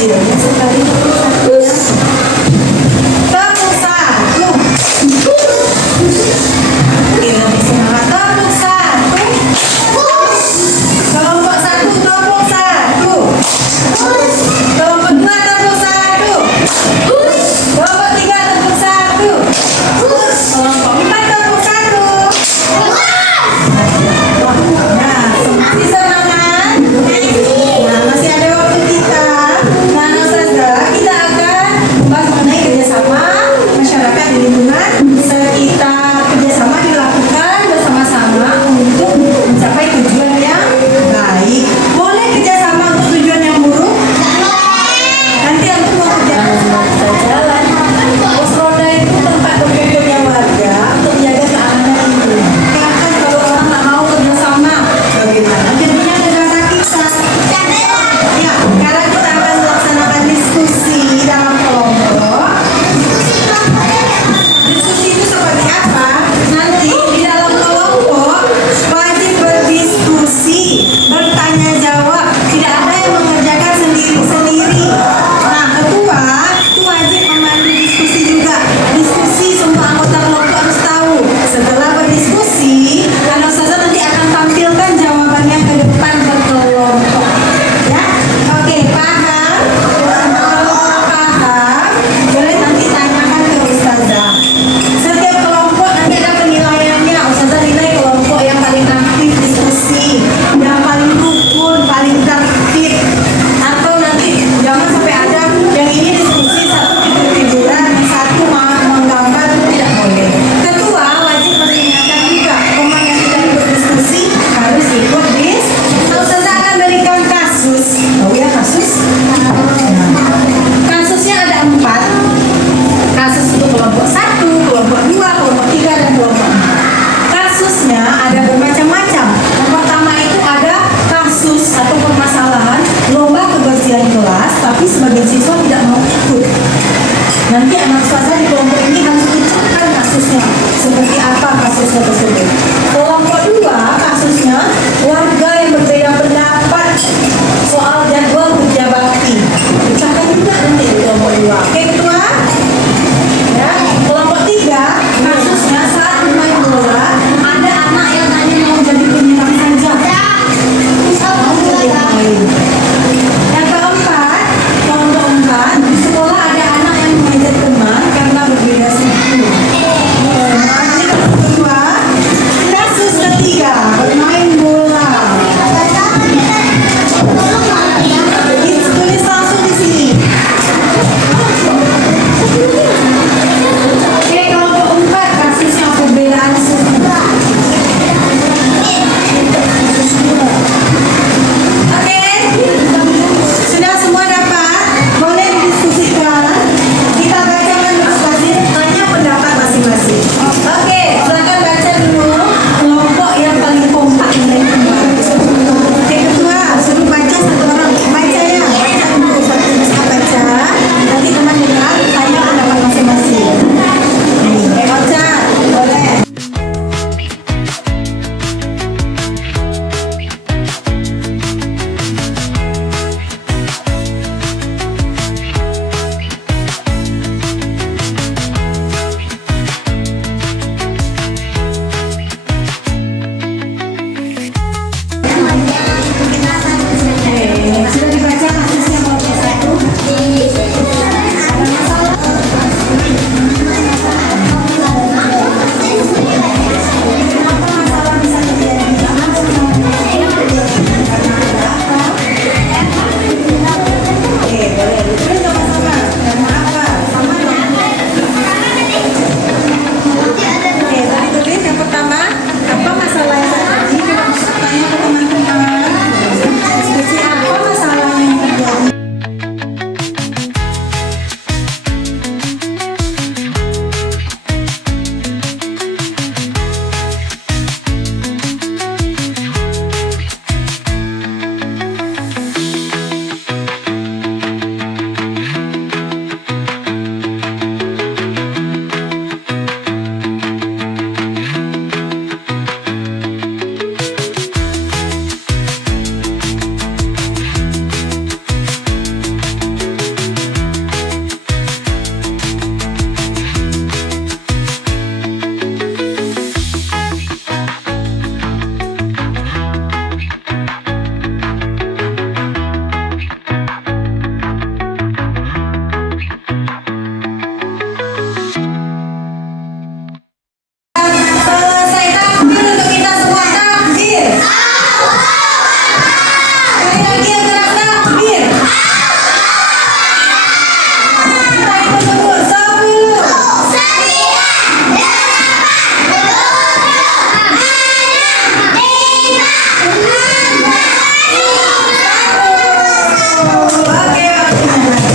kecilnya sekali tepuk satu ya. Tepuk satu. Oke, lebih semangat. Tepuk satu. Kelompok satu tepuk satu. Kelompok dua tepuk satu. Kelompok tiga tepuk satu. Kelompok empat tepuk satu. Nah, masih semangat? Nah, masih ada waktu kita. Nah, Ustazah, kita akan membahas mengenai kerjasama masyarakat di lingkungan sekitar. Kerjasama dilakukan bersama-sama untuk mencapai tujuan yang baik. Boleh kerjasama untuk tujuan yang buruk? Nanti aku mau kerjasama kita jalan. Pos roda itu tempat berkumpulnya warga untuk menjaga keamanan lingkungan. Kan kalau orang tak mau kerjasama, bagaimana jadinya negara kita? Ya, sekarang kita akan melaksanakan diskusi dalam kelompok. Diskusi itu seperti apa? Nanti di dalam kelompok wajib berdiskusi, bertanya jawab, tidak ada yang mengerjakan sendiri-sendiri. Nah, ketua itu wajib memandu diskusi juga. Diskusi semua anggota kelompok harus tahu. Setelah berdiskusi, kan Ustazah nanti akan tampilkan jawabannya ke depan berkelompok. Ya, oke, paham? Kalau paham, boleh nanti tanyakan ke Ustazah. Setiap kelompok nanti ada penilaiannya. Ustazah nilai kelompok yang paling aktif diskusi, yang paling rukun, paling tertib. Atau nanti jangan sampai ada yang ini diskusi satu tidur-tiduran, yang satu malah menggambar, itu tidak boleh. Ketua wajib mengingatkan juga teman yang tidak ikut diskusi harus ikut Ustazah akan berikan kasus. Tahu ya kasus? Kasusnya ada 4. Kasus untuk kelompok 1, kelompok 2, kelompok 3, dan kelompok 4. Kasusnya ada bermacam-macam. Yang pertama itu ada kasus atau permasalahan lomba kebersihan kelas, tapi sebagian siswa tidak mau ikut. Nanti anak Ustazah di kelompok ini harus ucapkan kasusnya. Seperti apa kasusnya tersebut. Kelompok 2 kasusnya warga yang berbeda pendapat soal jadwal kerja bakti. Ucapkan juga nanti di kelompok 2. Oke, ketua? Ya, kelompok 3 kasusnya saat bermain bola ada anak yang hanya mau jadi penyerang saja. Mau jadi pemain. Yang keempat, kelompok 4 di sekolah ada anak yang mengajak teman karena berbeda suku. Nah, ini kelompok 2.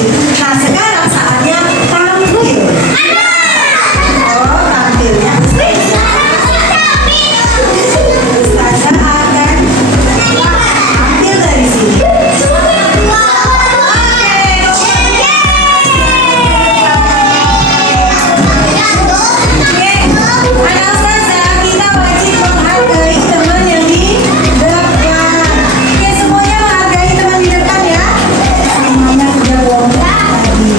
Nah sekarang saatnya tampil. Oh tampilnya Ustazah akan ambil dari sini. Oke, anak Ustazah kita wajib menghargai teman yang di depan. Oke, semuanya menghargai teman di depan ya. Semuanya udah bohong.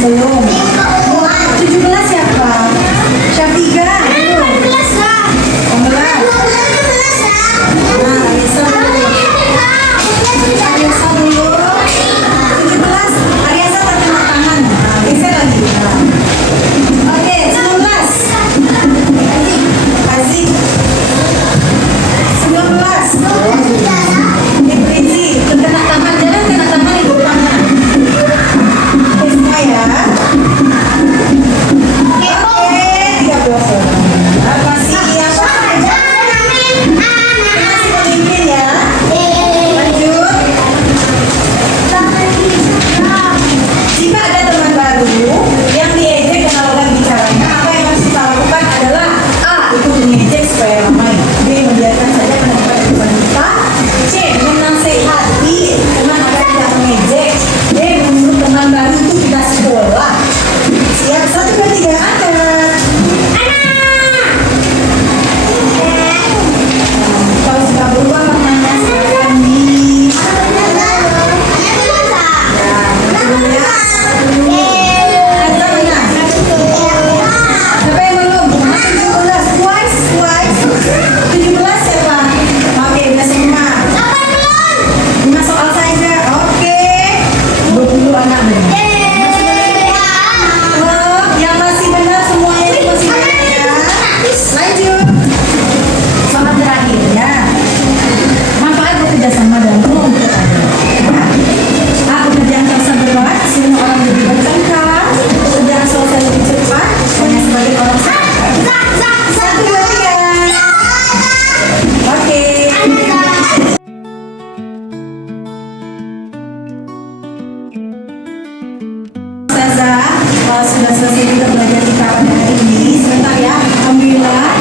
Belum. 17 siapa? Syafiga. Belum. 18. Nah, Arisa dulu. Arisa dulu. 17. Arisa terkena tangan. Nah, geser lagi. Nah. Oke, 19. Azik. 19. Ibrisi. Terkena tangan. Jangan kena tangan itu tangan. Oke, semua ya. Oke, 13 orang. Masih apa? Masih pemimpin ya. Lanjut. Jika ada teman baru yang diejek dengan lawan bicaranya, apa yang harus kita lakukan adalah A. Itu mengejek supaya ramai. B. Membiarkan saja mendapat kehidupan kita. C. Menasehati teman agar tidak mengejek. D. Menyuruh teman baru itu tidak sekolah. Siap, 1, 2, 3, angkat. Kalau sudah berubah maknanya silakan di siapa yang belum? 17. Twice. 17 siapa? Oke, udah semua. 5 soal saja. Oke. 20 anak benar. Yang masih benar semuanya itu masih benar ya. Lanjut. Soal terakhir ya. Manfaat bekerja sama dan mengumpulkan. A. Pekerjaan terasa berat, semua orang lebih bertengkar. Pekerjaan selesai lebih cepat, hanya sebagai orang sadar. 1, 2, 3. Oke. Ustazah, sudah selesai kita belajar kita pada hari ini. Sebentar ya, alhamdulillah.